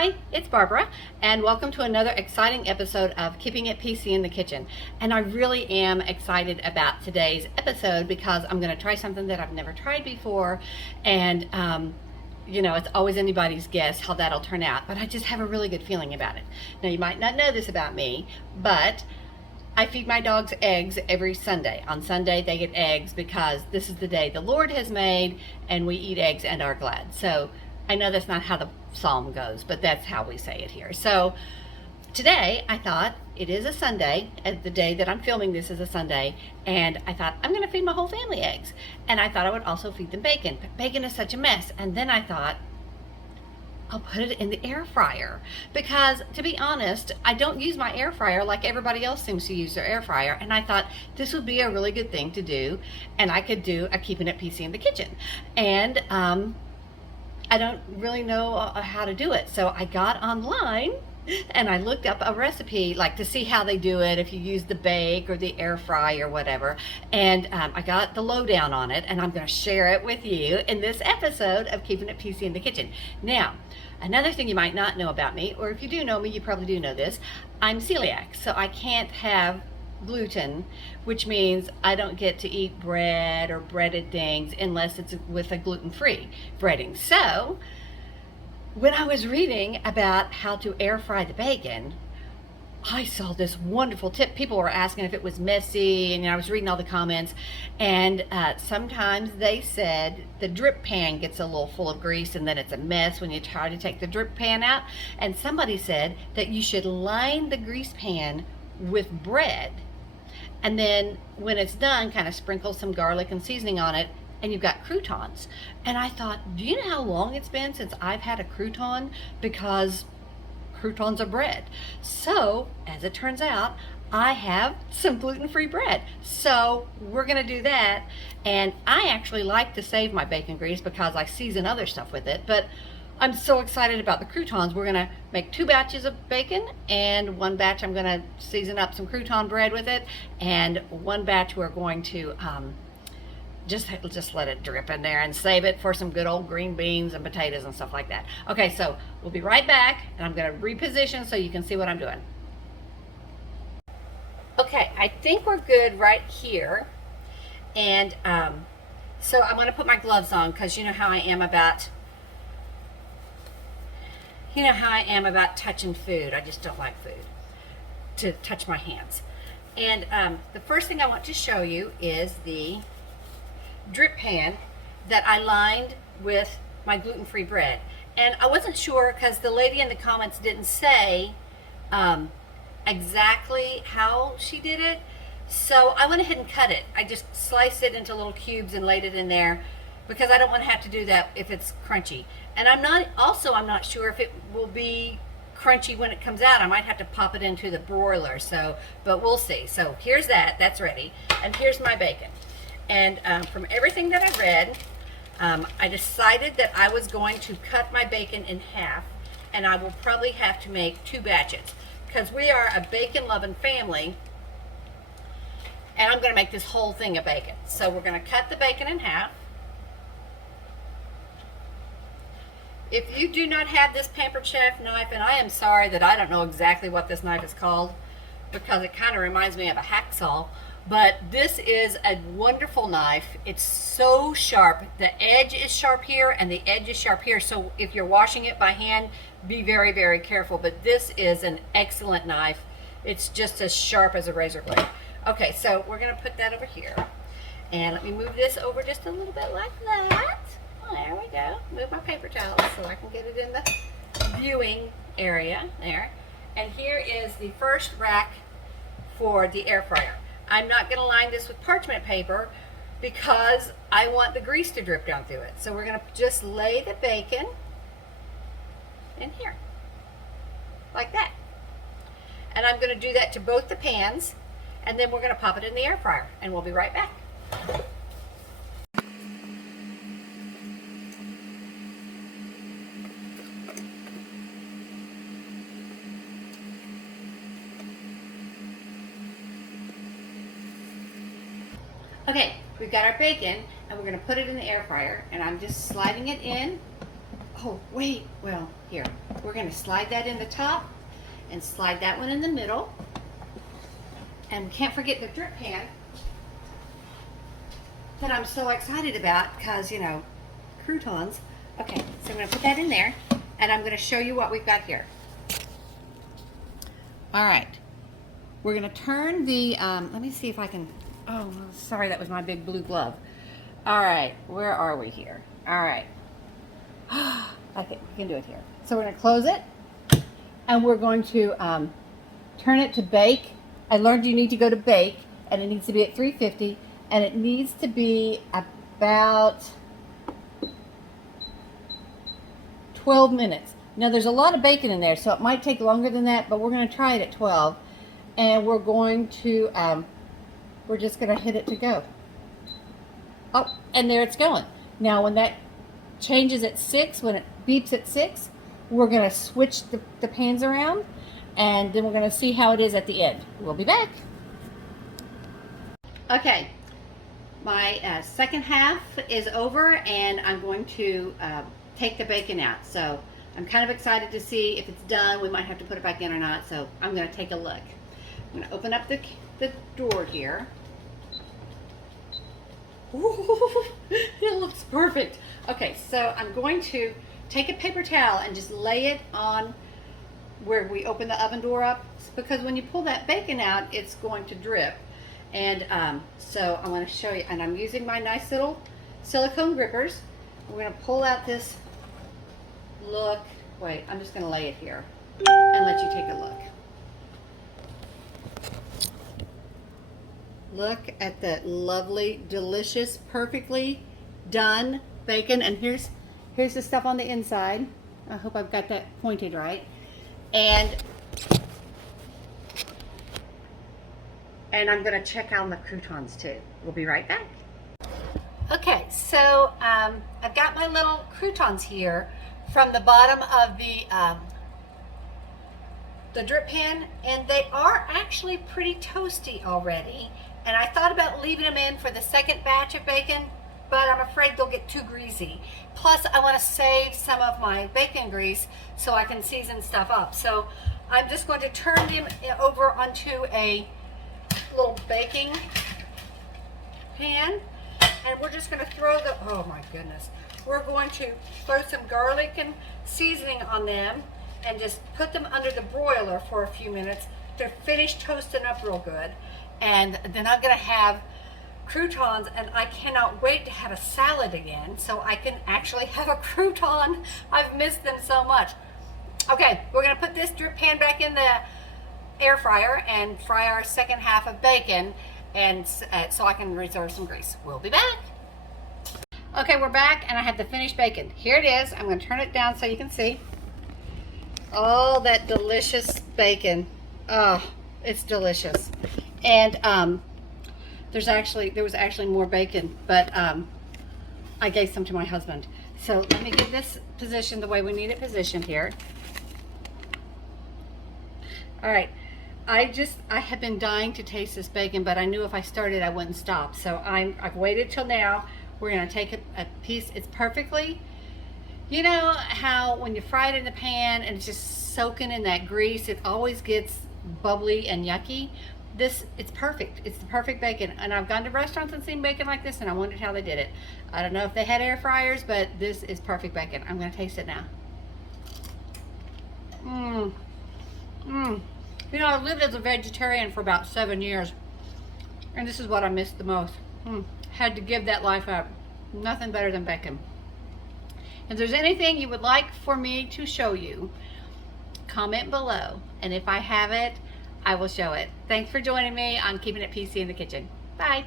Hi, it's Barbara, and welcome to another exciting episode of Keeping It PC in the Kitchen. And I really am excited about today's episode because I'm going to try something that I've never tried before, and it's always anybody's guess how that'll turn out, but I just have a really good feeling about it. Now, you might not know this about me, but I feed my dogs eggs every Sunday. On Sunday, they get eggs because this is the day the Lord has made, and we eat eggs and are glad. So I know that's not how the psalm goes, but that's how we say it here. So today, I thought it is a Sunday, and the day that I'm filming this is a Sunday, and I thought I'm going to feed my whole family eggs. And I thought I would also feed them bacon, but bacon is such a mess. And then I thought, I'll put it in the air fryer because, to be honest, I don't use my air fryer like everybody else seems to use their air fryer, and I thought this would be a really good thing to do, and I could do a Keeping It PC in the Kitchen. And I don't really know how to do it, so I got online and I looked up a recipe, like to see how they do it, if you use the bake or the air fry or whatever. And I got the lowdown on it, and I'm going to share it with you in this episode of Keeping It PC in the Kitchen. Now, another thing you might not know about me, or if you do know me, you probably do know this, I'm celiac, so I can't have gluten, which means I don't get to eat bread or breaded things unless it's with a gluten-free breading. So when I was reading about how to air fry the bacon, I saw this wonderful tip. People were asking if it was messy, and I was reading all the comments, and sometimes they said the drip pan gets a little full of grease and then it's a mess when you try to take the drip pan out. And somebody said that you should line the grease pan with bread, and then when it's done, kind of sprinkle some garlic and seasoning on it, and you've got croutons. And I thought, do you know how long it's been since I've had a crouton? Because croutons are bread. So, as it turns out, I have some gluten-free bread. So we're gonna do that. And I actually like to save my bacon grease because I season other stuff with it, but I'm so excited about the croutons. We're gonna make 2 batches of bacon, and 1 batch I'm gonna season up some crouton bread with it, and 1 batch we're going to just let it drip in there and save it for some good old green beans and potatoes and stuff like that. Okay, so we'll be right back, and I'm gonna reposition so you can see what I'm doing. Okay, I think we're good right here, and so I'm gonna put my gloves on because you know how I am about touching food. I just don't like food to touch my hands. And the first thing I want to show you is the drip pan that I lined with my gluten-free bread. And I wasn't sure because the lady in the comments didn't say exactly how she did it. So I went ahead and cut it. I just sliced it into little cubes and laid it in there because I don't want to have to do that if it's crunchy. And I'm not sure if it will be crunchy when it comes out. I might have to pop it into the broiler, but we'll see. So here's that's ready. And here's my bacon. And from everything that I read, I decided that I was going to cut my bacon in half, and I will probably have to make 2 batches because we are a bacon-loving family, and I'm going to make this whole thing of bacon. So we're going to cut the bacon in half. If you do not have this Pampered Chef knife, and I am sorry that I don't know exactly what this knife is called because it kind of reminds me of a hacksaw, but this is a wonderful knife. It's so sharp. The edge is sharp here and the edge is sharp here, so if you're washing it by hand, be very, very careful. But this is an excellent knife. It's just as sharp as a razor blade. Okay, so we're going to put that over here. And let me move this over just a little bit like that. There we go. Move my paper towels so I can get it in the viewing area there. And here is the first rack for the air fryer. I'm not going to line this with parchment paper because I want the grease to drip down through it. So we're going to just lay the bacon in here like that. And I'm going to do that to both the pans, and then we're going to pop it in the air fryer, and we'll be right back. Okay, we've got our bacon, and we're going to put it in the air fryer, and I'm just sliding it in Oh, wait, well, here. We're gonna slide that in the top and slide that one in the middle. And we can't forget the drip pan that I'm so excited about because, you know, croutons. Okay, so I'm gonna put that in there and I'm gonna show you what we've got here. All right, we're gonna turn the, let me see if I can, oh, sorry, that was my big blue glove. All right, where are we here? All right, okay, we can do it here. So we're gonna close it and we're going to turn it to bake. I learned you need to go to bake and it needs to be at 350 and it needs to be about 12 minutes. Now there's a lot of bacon in there, so it might take longer than that, but we're going to try it at 12. And we're going to, we're just going to hit it to go. Oh, and there it's going. Now when that changes at 6, when it beeps at 6, we're going to switch the pans around, and then we're going to see how it is at the end. We'll be back. Okay, my second half is over, and I'm going to take the bacon out. So I'm kind of excited to see if it's done. We might have to put it back in or not, so I'm going to take a look. I'm going to open up the door here. Ooh, it looks perfect. Okay, so I'm going to take a paper towel and just lay it on where we open the oven door up, because when you pull that bacon out, it's going to drip. And so I'm going to show you, and I'm using my nice little silicone grippers. We're going to pull out this, look, wait, I'm just going to lay it here and let you take a look. Look at that lovely, delicious, perfectly done bacon. And here's the stuff on the inside. I hope I've got that pointed right. And I'm going to check on the croutons too. We'll be right back. Okay, so I've got my little croutons here from the bottom of the drip pan, and they are actually pretty toasty already. And I thought about leaving them in for the second batch of bacon, but I'm afraid they'll get too greasy. Plus, I want to save some of my bacon grease so I can season stuff up. So I'm just going to turn them over onto a little baking pan, and we're just going to throw the, oh my goodness, we're going to throw some garlic and seasoning on them and just put them under the broiler for a few minutes to finish toasting up real good. And then I'm going to have croutons, and I cannot wait to have a salad again so I can actually have a crouton. I've missed them so much. Okay, we're going to put this drip pan back in the air fryer and fry our second half of bacon, and so I can reserve some grease. We'll be back. Okay, we're back, and I have the finished bacon. Here it is. I'm going to turn it down so you can see all that delicious bacon. Oh, it's delicious. And there was actually more bacon, but I gave some to my husband. So let me get this positioned the way we need it positioned here. All right, I have been dying to taste this bacon, but I knew if I started I wouldn't stop. So I've waited till now. We're gonna take a piece. It's perfectly, you know how when you fry it in the pan and it's just soaking in that grease, it always gets bubbly and yucky. It's perfect. It's the perfect bacon. And I've gone to restaurants and seen bacon like this, and I wondered how they did it. I don't know if they had air fryers, but this is perfect bacon. I'm gonna taste it now. You know, I've lived as a vegetarian for about 7 years, and this is what I missed the most. Had to give that life up. Nothing better than bacon. If there's anything you would like for me to show you, comment below, and if I have it, I will show it. Thanks for joining me on Keeping It PC in the Kitchen. Bye.